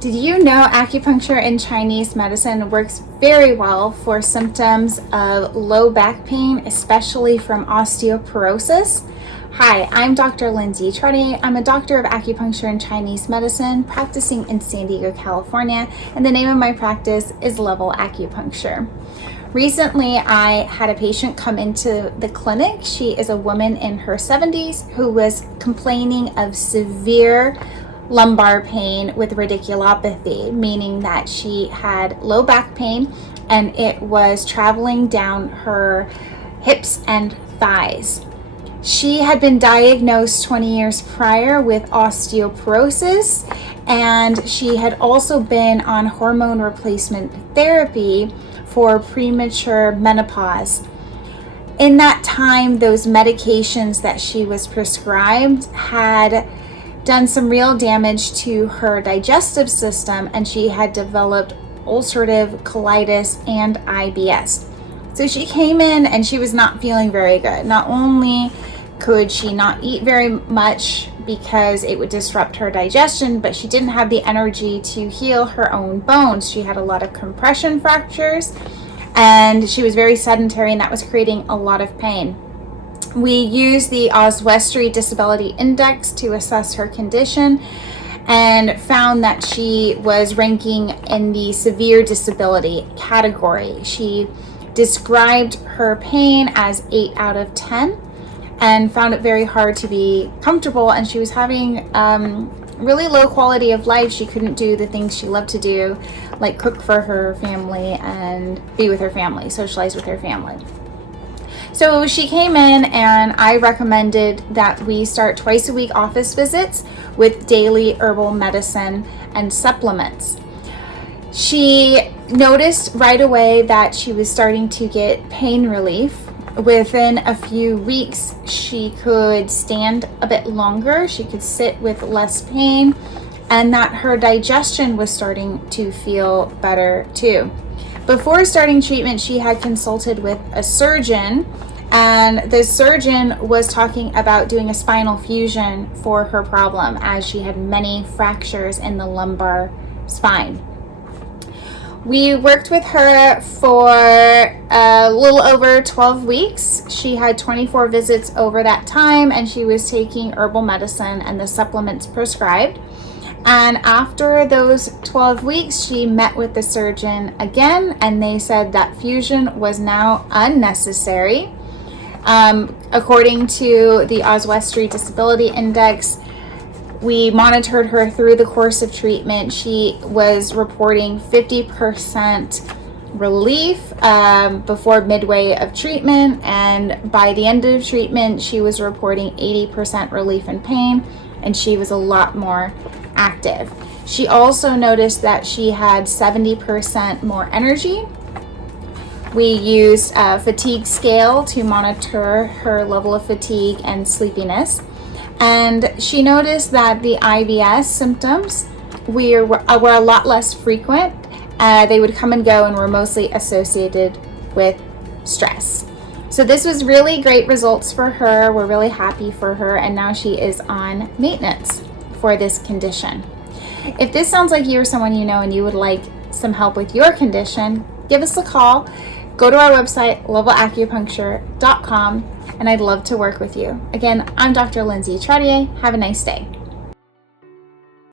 Did you know acupuncture in Chinese medicine works very well for symptoms of low back pain, especially from osteoporosis? Hi, I'm Dr. Lindsay Trottier. I'm a doctor of acupuncture and Chinese medicine practicing in San Diego, California, and the name of my practice is Level Acupuncture. Recently, I had a patient come into the clinic. She is a woman in her 70s who was complaining of severe lumbar pain with radiculopathy, meaning that she had low back pain and it was traveling down her hips and thighs. She had been diagnosed 20 years prior with osteoporosis, and she had also been on hormone replacement therapy for premature menopause. In that time, those medications that she was prescribed had done some real damage to her digestive system, and she had developed ulcerative colitis and IBS. So she came in and she was not feeling very good. Not only could she not eat very much because it would disrupt her digestion, but she didn't have the energy to heal her own bones. She had a lot of compression fractures and she was very sedentary, and that was creating a lot of pain. We used the Osteoporosis Disability Index to assess her condition and found that she was ranking in the severe disability category. She described her pain as 8 out of 10 and found it very hard to be comfortable, and she was having really low quality of life. She couldn't do the things she loved to do, like cook for her family and be with her family, socialize with her family. So she came in and I recommended that we start twice a week office visits with daily herbal medicine and supplements. She noticed right away that she was starting to get pain relief. Within a few weeks, she could stand a bit longer, she could sit with less pain, and that her digestion was starting to feel better too. Before starting treatment, she had consulted with a surgeon, and the surgeon was talking about doing a spinal fusion for her problem, as she had many fractures in the lumbar spine. We worked with her for a little over 12 weeks. She had 24 visits over that time, and she was taking herbal medicine and the supplements prescribed. And after those 12 weeks, she met with the surgeon again, and they said that fusion was now unnecessary. According to the Osteoporosis Disability Index, we monitored her through the course of treatment. She was reporting 50% relief before midway of treatment, and by the end of treatment, she was reporting 80% relief in pain, and she was a lot more active. She also noticed that she had 70% more energy. We used a fatigue scale to monitor her level of fatigue and sleepiness. And she noticed that the IBS symptoms were a lot less frequent. They would come and go and were mostly associated with stress. So this was really great results for her. We're really happy for her, and now she is on maintenance for this condition. If this sounds like you or someone you know and you would like some help with your condition, give us a call. Go to our website, levelacupuncture.com, and I'd love to work with you. Again, I'm Dr. Lindsay Trottier. Have a nice day.